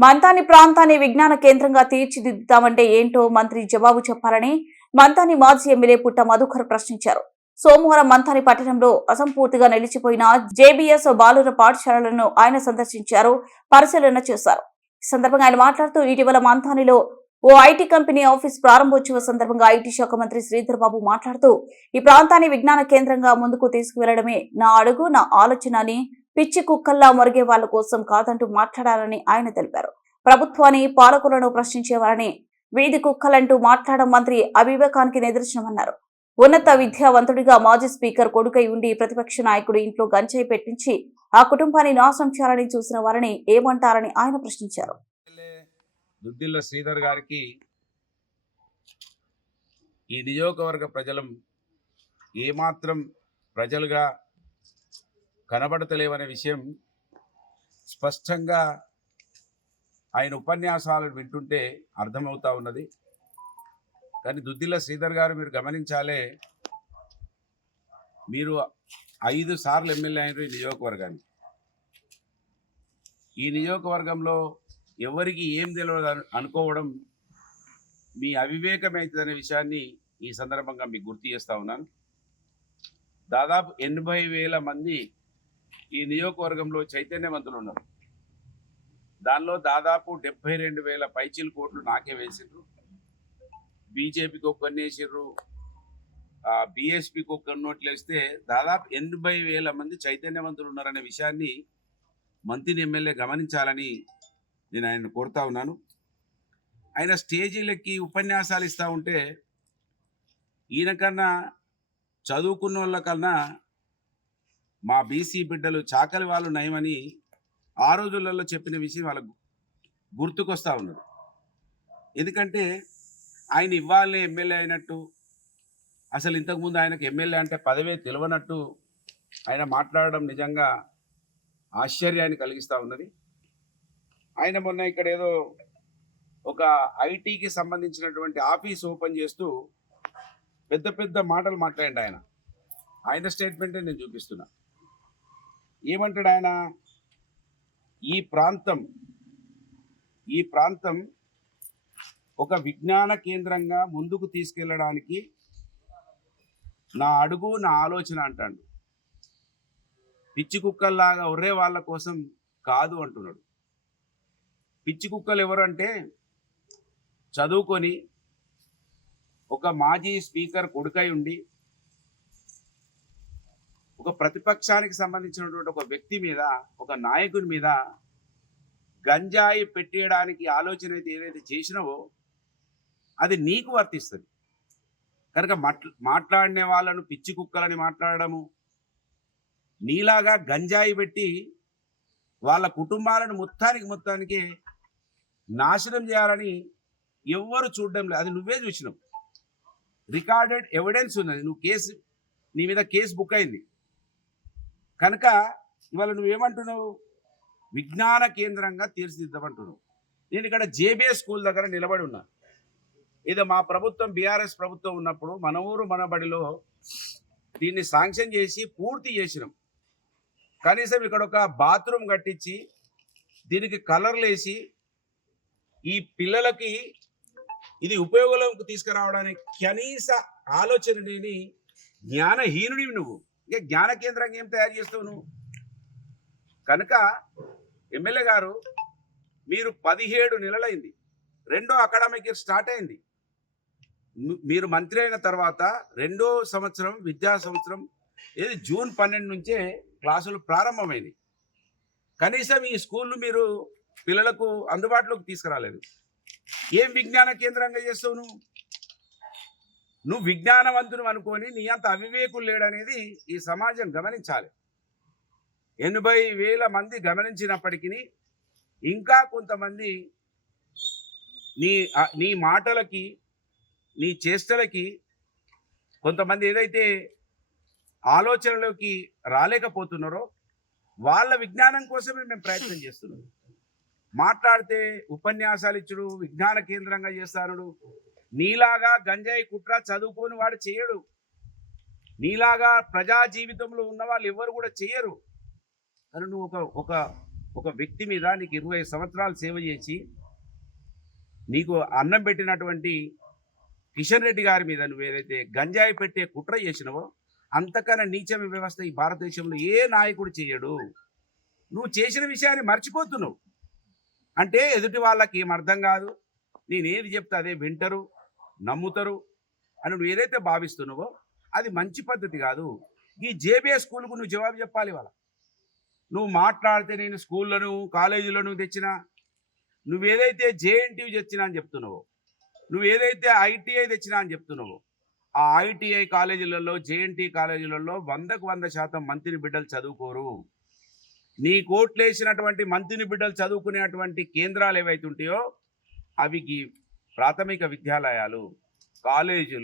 మంతాని ప్రాంతాన్ని విజ్ఞాన కేంద్రంగా తీర్చిదిద్దుతామంటే ఏంటో మంత్రి జవాబు చెప్పాలని మంతాని మాజీ ఎమ్మెల్యే పుట్ట మధుకర్ ప్రశ్నించారు. సోమవారం మంతాని పట్టణంలో అసంపూర్తిగా నిలిచిపోయిన జేబీఎస్ బాలుర పాఠశాలలను ఆయన సందర్శించారు పరిశీలన చేశారు. ఈ సందర్భంగా ఆయన మాట్లాడుతూ ఇటీవల మంతానిలో ఓ ఐటీ కంపెనీ ఆఫీస్ ప్రారంభోత్సవ సందర్భంగా ఐటీ శాఖ మంత్రి శ్రీధర్ బాబు మాట్లాడుతూ ఈ ప్రాంతాన్ని విజ్ఞాన కేంద్రంగా ముందుకు తీసుకువెళ్ళడమే నా అడుగు నా ఆలోచన అని పిచ్చి కుక్కల్లా మొరిగే వాళ్ళ కోసం కాదంటూ మాట్లాడాలని ఆయన తెలిపారు. ప్రభుత్వాన్ని పాలకులను ప్రశ్నించేవారని వీధి కుక్కలంటూ మాట్లాడడం మంత్రి అవివేకానికి నిదర్శనమన్నారు. ఉన్నత విద్యావంతుడిగా మాజీ స్పీకర్ కొడుకై ఉండి ప్రతిపక్ష నాయకుడు ఇంట్లో గంజాయి పెట్టించి ఆ కుటుంబాన్ని నాశనం చేయాలని చూసిన వారిని ఏమంటారని ఆయన ప్రశ్నించారు. దుద్దిల్ల శ్రీధర్ గారికి ఈ నియోజకవర్గ ప్రజలం ఏమాత్రం ప్రజలుగా కనబడతలేవనే విషయం స్పష్టంగా ఆయన ఉపన్యాసాలను వింటుంటే అర్థమవుతా ఉన్నది. కానీ దుద్దిల్ల శ్రీధర్ గారు మీరు గమనించాలే మీరు ఐదు సార్లు ఎమ్మెల్యే అయినారు ఈ నియోజకవర్గానికి. ఈ నియోజకవర్గంలో ఎవరికి ఏం తెలియదు అనుకోవడం మీ అవివేకమైతుందనే విషయాన్ని ఈ సందర్భంగా మీకు గుర్తు చేస్తూ ఉన్నాను. దాదాపు ఎనభై వేల మంది ఈ నియోజకవర్గంలో చైతన్యవంతులు ఉన్నారు దానిలో దాదాపు డెబ్బై రెండు వేల పైచీల కోట్లు నాకే వేసిండ్రు. బీజేపీకి ఒక్కరిని వేసిర్రు బీఎస్పీకి ఒక నోట్లు వేస్తే దాదాపు ఎనభై వేల మంది చైతన్యవంతులు ఉన్నారనే విషయాన్ని మంత్రిని ఎమ్మెల్యే గమనించాలని నేను ఆయన కోరుతా ఉన్నాను. ఆయన స్టేజీలకి ఉపన్యాసాలు ఇస్తూ ఉంటే ఈయనకన్నా చదువుకున్న వాళ్ళకన్నా మా బీసీ బిడ్డలు చాకలి వాళ్ళు నయమని ఆ రోజులలో చెప్పిన విషయం వాళ్ళకు గుర్తుకొస్తూ ఉన్నది. ఎందుకంటే ఆయన ఇవ్వాలనే ఎమ్మెల్యే అయినట్టు అసలు ఇంతకుముందు ఆయనకు ఎమ్మెల్యే అంటే పదవే తెలియనట్టు ఆయన మాట్లాడడం నిజంగా ఆశ్చర్యాన్ని కలిగిస్తూ ఉన్నది. ఆయన మొన్న ఇక్కడ ఏదో ఒక ఐటీకి సంబంధించినటువంటి ఆఫీస్ ఓపెన్ చేస్తూ పెద్ద పెద్ద మాటలు మాట్లాడండి ఆయన. ఆయన స్టేట్మెంటే నేను చూపిస్తున్నా. ఏమంటాడు ఆయన ఈ ప్రాంతం ఈ ప్రాంతం ఒక విజ్ఞాన కేంద్రంగా ముందుకు తీసుకెళ్ళడానికి నా అడుగు నా ఆలోచన అంటాడు. పిచ్చి కుక్కల్లాగా ఒర్రే వాళ్ళ కోసం కాదు అంటున్నాడు. పిచ్చి కుక్కలు ఎవరంటే చదువుకొని ఒక మాజీ స్పీకర్ కొడుకై ఉండి ఒక ప్రతిపక్షానికి సంబంధించినటువంటి ఒక వ్యక్తి మీద ఒక నాయకుని మీద గంజాయి పెట్టేయడానికి ఆలోచన అయితే ఏదైతే చేసినావో అది నీకు వర్తిస్తుంది. కనుక మాట్లాడిన వాళ్ళను పిచ్చి కుక్కలని మాట్లాడడము నీలాగా గంజాయి పెట్టి వాళ్ళ కుటుంబాలను మొత్తానికి మొత్తానికి నాశనం చేయాలని ఎవ్వరు చూడడం లేదు. అది నువ్వే చూసినావు. రికార్డెడ్ ఎవిడెన్స్ ఉన్నది. నువ్వు కేసు నీ మీద కేసు బుక్ అయింది. కనుక ఇవాళ నువ్వేమంటున్నావు? విజ్ఞాన కేంద్రంగా తీర్చిదిద్దామంటున్నావు. నేను ఇక్కడ జేబీఏ స్కూల్ దగ్గర నిలబడి ఉన్నా. ఇది మా ప్రభుత్వం బీఆర్ఎస్ ప్రభుత్వం ఉన్నప్పుడు మన ఊరు మన బడిలో దీన్ని శాంక్షన్ చేసి పూర్తి చేసినాం. కనీసం ఇక్కడ ఒక బాత్రూమ్ కట్టించి దీనికి కలర్లు వేసి ఈ పిల్లలకి ఇది ఉపయోగంలోకి తీసుకురావడానికి కనీస ఆలోచన లేని జ్ఞానహీనుడివి నువ్వు. ఇక జ్ఞాన కేంద్రంగా ఏం తయారు చేస్తావు నువ్వు? కనుక ఎమ్మెల్యే గారు మీరు పదిహేడు నెలలైంది. రెండో అకాడమిక్ ఇయర్ స్టార్ట్ అయింది. మీరు మంత్రి అయిన తర్వాత రెండో సంవత్సరం విద్యా సంవత్సరం ఏది జూన్ పన్నెండు నుంచే క్లాసులు ప్రారంభమైంది కనీసం ఈ స్కూళ్ళు మీరు పిల్లలకు అందుబాటులోకి తీసుకురాలేదు. ఏం విజ్ఞాన కేంద్రంగా చేస్తావు నువ్వు? నువ్వు విజ్ఞానవంతుడు అనుకొని నీ అంత అవివేకులు లేడనేది ఈ సమాజం గమనించాలి. ఎనభై వేల మంది గమనించినప్పటికీ ఇంకా కొంతమంది నీ నీ మాటలకి నీ చేష్టలకి కొంతమంది ఏదైతే ఆలోచనలోకి రాలేకపోతున్నారో వాళ్ళ విజ్ఞానం కోసమే మేము ప్రయత్నం చేస్తున్నాం. మాట్లాడితే ఉపన్యాసాలు ఇచ్చుడు విజ్ఞాన కేంద్రంగా చేస్తానుడు నీలాగా గంజాయి కుట్ర చదువుకోని వాడు చేయడు. నీలాగా ప్రజా జీవితంలో ఉన్న వాళ్ళు ఎవరు కూడా చేయరు. కానీ నువ్వు ఒక ఒక ఒక వ్యక్తి మీద నీకు ఇరవై సంవత్సరాలు సేవ చేసి నీకు అన్నం పెట్టినటువంటి కిషన్ రెడ్డి గారి మీద నువ్వు ఏదైతే గంజాయి పెట్టే కుట్ర చేసినవో అంతకన్నా నీచమైన వ్యవస్థ ఈ భారతదేశంలో ఏ నాయకుడు చేయడు. నువ్వు చేసిన విషయాన్ని మర్చిపోతున్నావు. అంటే ఎదుటి వాళ్ళకి ఏం అర్థం కాదు. నేనేది చెప్తే అదే వింటరు. నమ్ముతారు అని నువ్వు ఏదైతే భావిస్తున్నావో అది మంచి పద్ధతి కాదు. ఈ జేబీఎస్ స్కూల్కు నువ్వు జవాబు చెప్పాలి వాళ్ళ నువ్వు మాట్లాడితే నేను స్కూళ్ళను కాలేజీలను తెచ్చిన. నువ్వు ఏదైతే జేఎన్టీయూ తెచ్చినా అని చెప్తున్నావో నువ్వు ఏదైతే ఐటీఐ తెచ్చినా అని చెప్తున్నావో ఆ ఐటీఐ కాలేజీలలో జేఎన్టీ కాలేజీలలో వందకు వంద శాతం మంత్రి బిడ్డలు చదువుకోరు. నీ కోట్లేసినటువంటి మంత్రిని బిడ్డలు చదువుకునేటువంటి కేంద్రాలు ఏవైతే ఉంటాయో అవి ప్రాథమిక విద్యాలయాలు కాలేజీలు